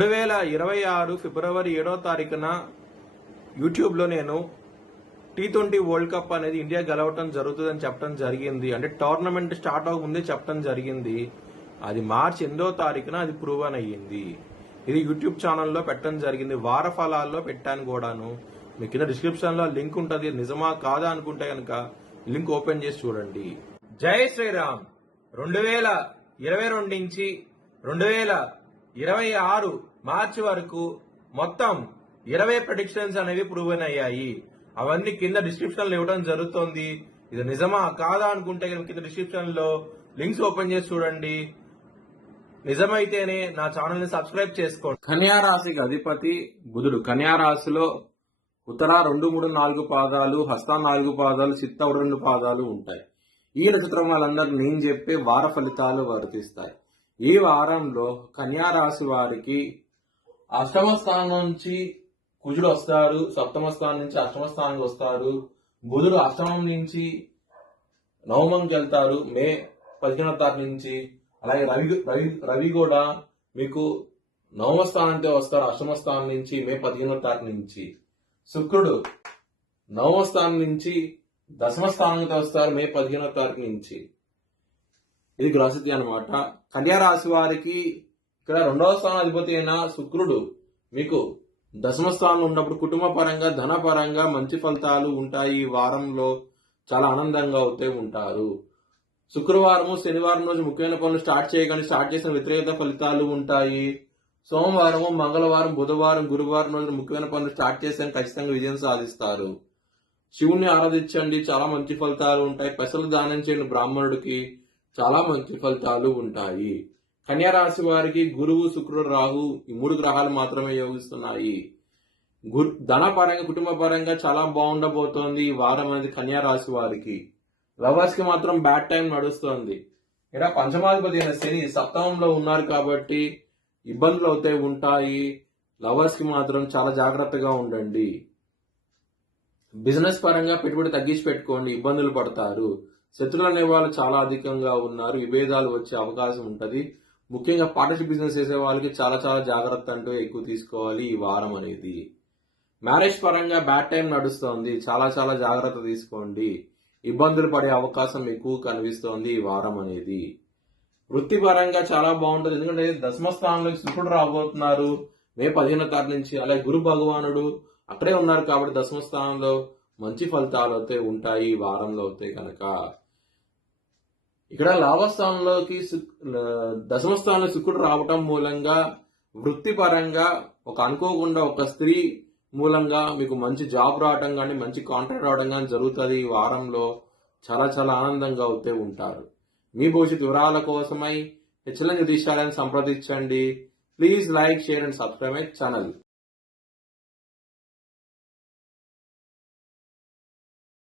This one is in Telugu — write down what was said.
2026 ఫిబ్రవరి 7వ తారీఖున యూట్యూబ్లో నేను T20 వరల్డ్ కప్ అనేది ఇండియా గెలవటం జరుగుతుందని చెప్పడం జరిగింది. అంటే టోర్నమెంట్ స్టార్ట్ అవ్వకముందే చెప్పడం జరిగింది. అది మార్చి 8వ తారీఖున అది ప్రూవన్ అయ్యింది. ఇది యూట్యూబ్ ఛానల్లో పెట్టడం జరిగింది. వార ఫలాల్లో పెట్టాను కూడాను. మీ కింద డిస్క్రిప్షన్లో లింక్ ఉంటుంది. నిజమా కాదా అనుకుంటే కనుక లింక్ ఓపెన్ చేసి చూడండి. జై శ్రీరామ్. 2022 నుంచి 2026 మార్చి వరకు మొత్తం 20 ప్రెడిక్షన్స్ అనేవి ప్రూవెన్ అయ్యాయి. అవన్నీ కింద డిస్క్రిప్షన్ లో ఇవ్వడం జరుగుతోంది. ఇది నిజమా కాదా అనుకుంటే కింద డిస్క్రిప్షన్ లో లింక్స్ ఓపెన్ చేసి చూడండి. నిజమైతేనే నా ఛానల్ ని సబ్స్క్రైబ్ చేసుకోండి. కన్యా రాశికి అధిపతి బుధుడు. కన్యా రాశిలో ఉత్తర 2, 3, 4 పాదాలు, హస్త 4 పాదాలు, చిత్త 2 పాదాలు ఉంటాయి. ఈ నక్షత్రం వాళ్ళందరూ నేను చెప్పే వార ఫలితాలు వర్తిస్తాయి. ఈ వారంలో కన్యా రాశి వారికి అష్టమ స్థానం నుంచి కుజుడు వస్తారు, సప్తమ స్థానం నుంచి అష్టమ స్థానానికి వస్తారు. బుధుడు అష్టమం నుంచి నవమంకి వెళ్తారు మే 15వ తారీఖు నుంచి. అలాగే రవి కూడా మీకు నవమ స్థానానికి వస్తారు అష్టమ స్థానం నుంచి మే 15వ తారీఖు నుంచి. శుక్రుడు నవమ స్థానం నుంచి దశమ స్థానానికి వస్తారు మే 15వ తారీఖు నుంచి. ఇది గ్రహస్థితి అనమాట. కన్యా రాశి వారికి ఇక్కడ 2వ స్థానం అధిపతి అయిన శుక్రుడు మీకు దశమ స్థానంలో ఉన్నప్పుడు కుటుంబ పరంగా ధన పరంగా మంచి ఫలితాలు ఉంటాయి. ఈ వారంలో చాలా ఆనందంగా అవుతూ ఉంటారు. శుక్రవారము శనివారం రోజు ముఖ్యమైన పనులు స్టార్ట్ చేసిన వ్యతిరేకత ఫలితాలు ఉంటాయి. సోమవారము మంగళవారం బుధవారం గురువారం రోజున ముఖ్యమైన పనులు స్టార్ట్ చేసిన ఖచ్చితంగా విజయం సాధిస్తారు. శివుణ్ణి ఆరాధించండి, చాలా మంచి ఫలితాలు ఉంటాయి. పెసలు దానం చేయండి బ్రాహ్మణుడికి, చాలా మంచి ఫలితాలు ఉంటాయి. కన్యా రాశి వారికి గురువు శుక్రుడు రాహు ఈ 3 గ్రహాలు మాత్రమే యోగిస్తున్నాయి. ధన పరంగా కుటుంబ పరంగా చాలా బాగుండబోతోంది ఈ వారం అనేది కన్యా రాశి వారికి. లవర్స్ కి మాత్రం బ్యాడ్ టైం నడుస్తోంది. ఇక్కడ పంచమాధిపతి అయిన శని సప్తమంలో ఉన్నారు కాబట్టి ఇబ్బందులు అవుతూ ఉంటాయి. లవర్స్ కి మాత్రం చాలా జాగ్రత్తగా ఉండండి. బిజినెస్ పరంగా పెట్టుబడి తగ్గించి పెట్టుకోండి, ఇబ్బందులు పడతారు. శత్రువులు అనే వాళ్ళు చాలా అధికంగా ఉన్నారు, విభేదాలు వచ్చే అవకాశం ఉంటది. ముఖ్యంగా పార్ట్నర్షిప్ బిజినెస్ చేసే వాళ్ళకి చాలా చాలా జాగ్రత్త అంటూ ఎక్కువ తీసుకోవాలి ఈ వారం అనేది. మ్యారేజ్ పరంగా బ్యాడ్ టైం నడుస్తోంది, చాలా చాలా జాగ్రత్త తీసుకోండి. ఇబ్బందులు పడే అవకాశం ఎక్కువ కనిపిస్తోంది ఈ వారం అనేది. వృత్తి పరంగా చాలా బాగుంటుంది, ఎందుకంటే దశమ స్థానంలోకి శుక్రుడు రాబోతున్నారు మే 15వ తారీఖు నుంచి. అలాగే గురు భగవానుడు అక్కడే ఉన్నారు కాబట్టి దశమ స్థానంలో మంచి ఫలితాలు అయితే ఉంటాయి ఈ వారంలో అయితే కనుక. ఇక్కడ లాభస్థానంలోకి దశమ స్థానంలో శుక్రుడు రావటం మూలంగా వృత్తి పరంగా అనుకోకుండా ఒక స్త్రీ మూలంగా మీకు మంచి జాబ్ రావడం కానీ మంచి కాంట్రాక్ట్ రావడం కానీ జరుగుతుంది. ఈ వారంలో చాలా చాలా ఆనందంగా అవుతూ ఉంటారు. మీ భవిష్యత్ వివరాల కోసమై హెచ్ఎల్ఎన్ జ్యోతిష్యాలను సంప్రదించండి. Please like, share and subscribe my channel.